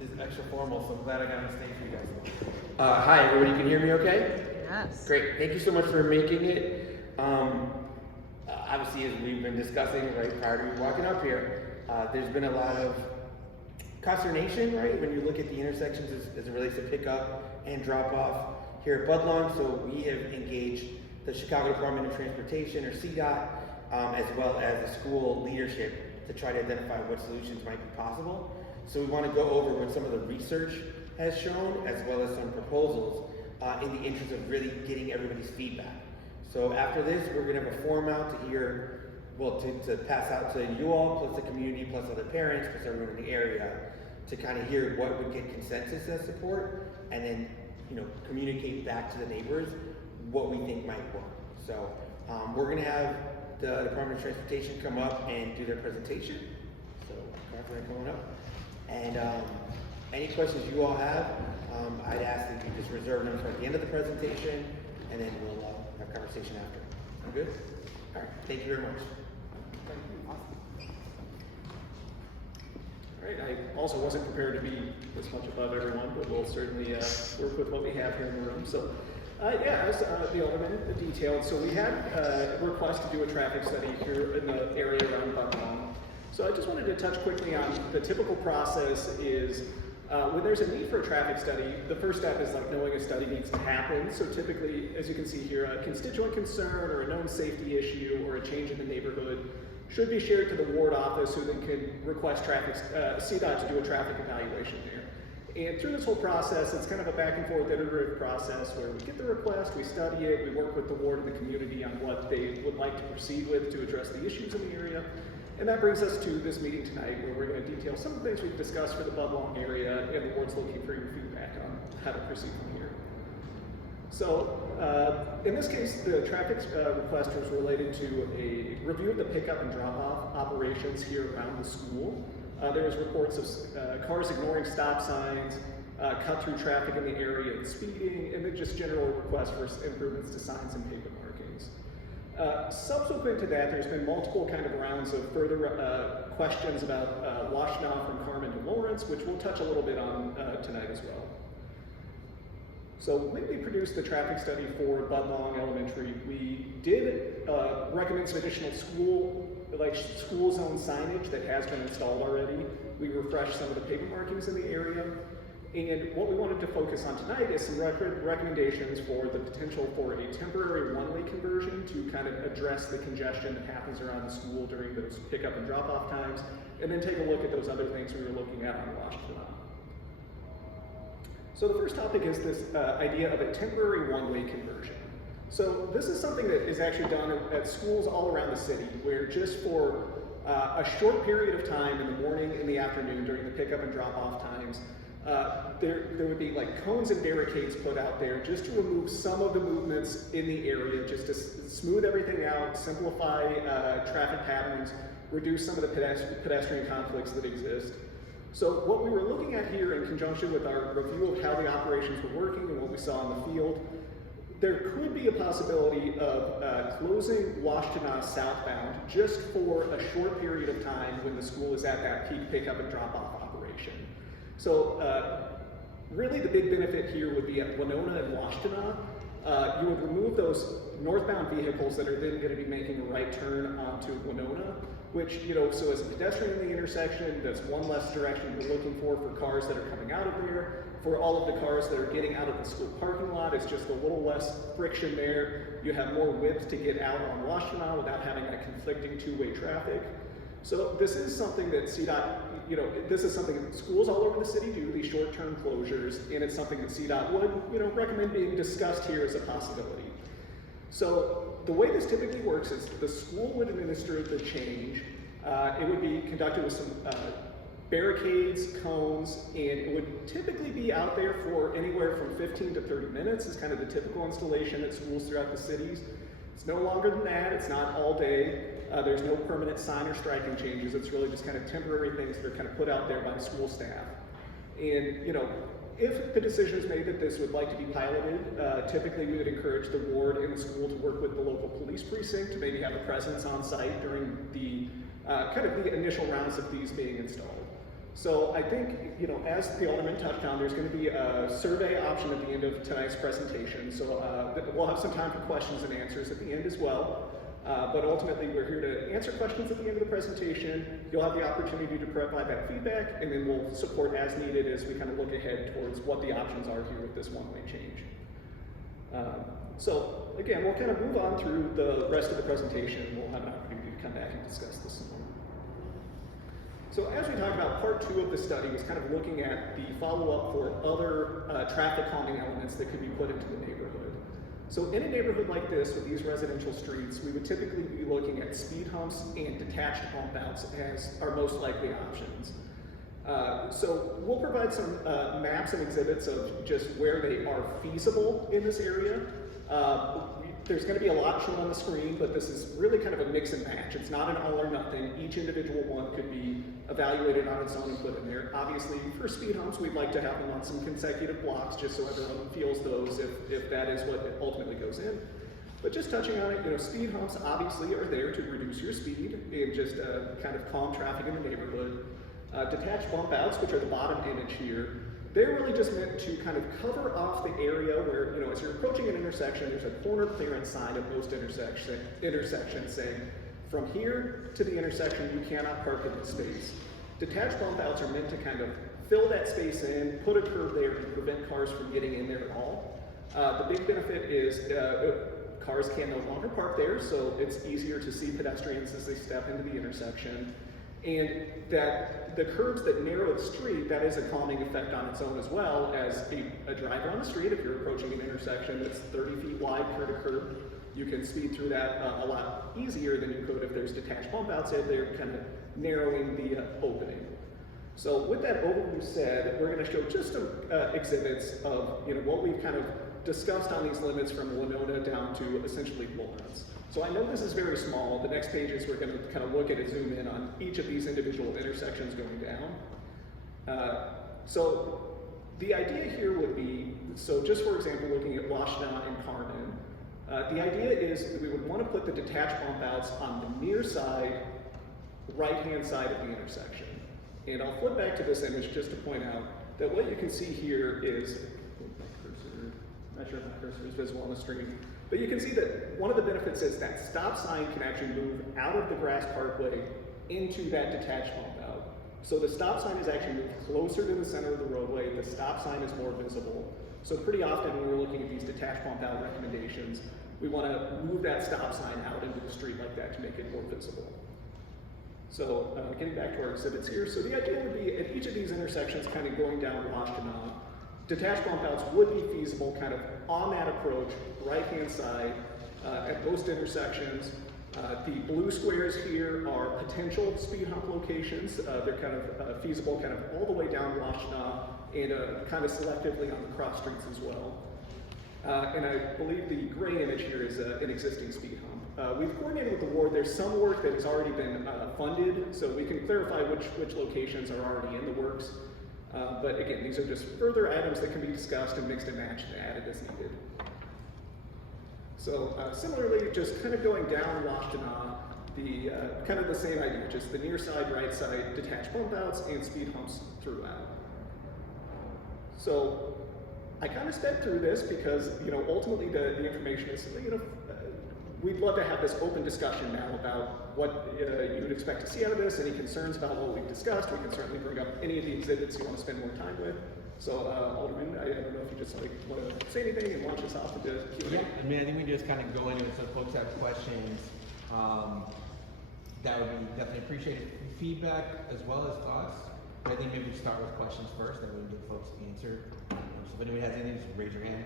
is extra formal, so I'm glad I got on stage for you guys. Hi, everybody. Can you hear me okay? Yes. Great. Thank you so much for making it. Obviously, as we've been discussing right prior to me walking up here, there's been a lot of consternation, right, when you look at the intersections as it relates to pickup and drop off here at Budlong. So we have engaged the Chicago Department of Transportation, or CDOT, as well as the school leadership to try to identify what solutions might be possible. So we want to go over what some of the research has shown, as well as some proposals in the interest of really getting everybody's feedback. So after this, we're going to have a form out to hear, well, to pass out to you all, plus the community, plus other parents, plus everyone in the area, to kind of hear what would get consensus as support, and then, you know, communicate back to the neighbors what we think might work. So we're going to have the Department of Transportation come up and do their presentation. So they're going up. And any questions you all have, I'd ask that you just reserve them for the end of the presentation, and then we'll have a conversation after. I'm good? All right, thank you very much. All right, I also wasn't prepared to be this much above everyone, but we'll certainly work with what we have here in the room. So, as the Alderman detailed, so we had a request to do a traffic study here in the area around Budlong. So I just wanted to touch quickly on the typical process is when there's a need for a traffic study, the first step is like knowing a study needs to happen. So typically, as you can see here, a constituent concern or a known safety issue or a change in the neighborhood should be shared to the ward office, who then can request CDOT to do a traffic evaluation there. And through this whole process, it's kind of a back and forth iterative process where we get the request, we study it, we work with the ward and the community on what they would like to proceed with to address the issues in the area. And that brings us to this meeting tonight, where we're going to detail some of the things we've discussed for the Budlong area, and the ward's looking for your feedback on how to proceed from here. So, in this case, the traffic request was related to a review of the pickup and drop-off operations here around the school. There was reports of cars ignoring stop signs, cut-through traffic in the area, and speeding, and then just general requests for improvements to signs and pavement markings. Subsequent to that, there's been multiple kind of rounds of further questions about Washtenaw from Carmen to Lawrence, which we'll touch a little bit on tonight as well. So when we produced the traffic study for Budlong Elementary, we did recommend some additional school zone signage that has been installed already. We refreshed some of the pavement markings in the area. And what we wanted to focus on tonight is some recommendations for the potential for a temporary one-way conversion to kind of address the congestion that happens around the school during those pickup and drop-off times, and then take a look at those other things we were looking at on Washtenaw. So the first topic is this idea of a temporary one-way conversion. So this is something that is actually done at schools all around the city, where just for a short period of time in the morning and the afternoon during the pickup and drop-off times, there would be like cones and barricades put out there just to remove some of the movements in the area, just to smooth everything out, simplify traffic patterns, reduce some of the pedestrian conflicts that exist. So what we were looking at here in conjunction with our review of how the operations were working and what we saw in the field, there could be a possibility of closing Washtenaw southbound just for a short period of time when the school is at that peak pickup and drop-off operation. So really the big benefit here would be at Winona and Washtenaw. You would remove those northbound vehicles that are then going to be making a right turn onto Winona, which, you know, so as a pedestrian in the intersection, that's one less direction you're looking for cars that are coming out of there. For all of the cars that are getting out of the school parking lot, it's just a little less friction there. You have more width to get out on Washtenaw without having that conflicting two-way traffic. So this is something that CDOT, you know, this is something that schools all over the city do, these short-term closures, and it's something that CDOT would, you know, recommend being discussed here as a possibility. So the way this typically works is the school would administer the change. It would be conducted with some barricades, cones, and it would typically be out there for anywhere from 15 to 30 minutes is kind of the typical installation at schools throughout the cities. It's no longer than that, it's not all day. There's no permanent sign or striking changes. It's really just kind of temporary things that are kind of put out there by the school staff. And, you know, if the decision is made that this would like to be piloted, typically we would encourage the ward and the school to work with the local police precinct to maybe have a presence on site during the kind of the initial rounds of these being installed. So I think, as the Alderman touched on, there's going to be a survey option at the end of tonight's presentation. So we'll have some time for questions and answers at the end as well. But ultimately, we're here to answer questions at the end of the presentation. You'll have the opportunity to provide that feedback, and then we'll support as needed as we kind of look ahead towards what the options are here with this one-way change. So again, we'll kind of move on through the rest of the presentation, and we'll have an opportunity to come back and discuss this some more. So as we talked about, part 2 of the study was kind of looking at the follow-up for other traffic calming elements that could be put into the neighborhood. So in a neighborhood like this with these residential streets, we would typically be looking at speed humps and detached bump outs as our most likely options. So we'll provide some maps and exhibits of just where they are feasible in this area. There's going to be a lot shown on the screen, but this is really kind of a mix and match. It's not an all or nothing. Each individual one could be evaluated on its own and put in there. Obviously, for speed humps, we'd like to have them on some consecutive blocks just so everyone feels those if that is what ultimately goes in. But just touching on it, speed humps obviously are there to reduce your speed and just kind of calm traffic in the neighborhood. Detached bump outs, which are the bottom image here, they're really just meant to kind of cover off the area where, as you're approaching an intersection, there's a corner clearance sign at most intersections saying, from here to the intersection, you cannot park in this space. Detached bump outs are meant to kind of fill that space in, put a curb there to prevent cars from getting in there at all. The big benefit is cars can no longer park there, so it's easier to see pedestrians as they step into the intersection. And that the curbs that narrow the street, that is a calming effect on its own as well as a driver on the street. If you're approaching an intersection that's 30 feet wide curb to curb, you can speed through that a lot easier than you could if there's detached bump outs in there, kind of narrowing the opening. So with that overview said, we're going to show just some exhibits of what we've kind of discussed on these limits from Winona down to essentially Lawrence. So I know this is very small. The next pages we're going to kind of look at and zoom in on each of these individual intersections going down. So the idea here would be, so just for example, looking at Washtenaw and Carmen, the idea is that we would want to put the detached bump outs on the near side, right-hand side of the intersection. And I'll flip back to this image just to point out that what you can see here is, I'm not sure if my cursor is visible on the screen, but you can see that one of the benefits is that stop sign can actually move out of the grass parkway into that detached bump out. So the stop sign is actually moved closer to the center of the roadway. The stop sign is more visible. So pretty often when we're looking at these detached bump out recommendations, we want to move that stop sign out into the street like that to make it more visible. So getting back to our exhibits here, so the idea would be at each of these intersections kind of going down Washtenaw, detached bump outs would be feasible kind of on that approach, right-hand side, at most intersections. The blue squares here are potential speed hump locations. They're kind of feasible kind of all the way down Washtenaw and kind of selectively on the cross streets as well. And I believe the gray image here is an existing speed hump. We've coordinated with the ward. There's some work that has already been funded, so we can clarify which locations are already in the works. But again, these are just further items that can be discussed and mixed and matched and added as needed. So similarly, just kind of going down Washtenaw, the kind of the same idea, just the near side, right side, detached bump outs and speed humps throughout. So I kind of sped through this because ultimately the information is we'd love to have this open discussion now about what you would expect to see out of this, any concerns about what we've discussed. We can certainly bring up any of the exhibits you want to spend more time with. So Alderman, I don't know if you just want to say anything and launch us off into Q&A. Yeah, I mean, I think we just kind of go into it so folks have questions. That would be definitely appreciated. Feedback as well as thoughts. But I think maybe we start with questions first, that way we give folks the answer. So if anybody has anything, just raise your hand.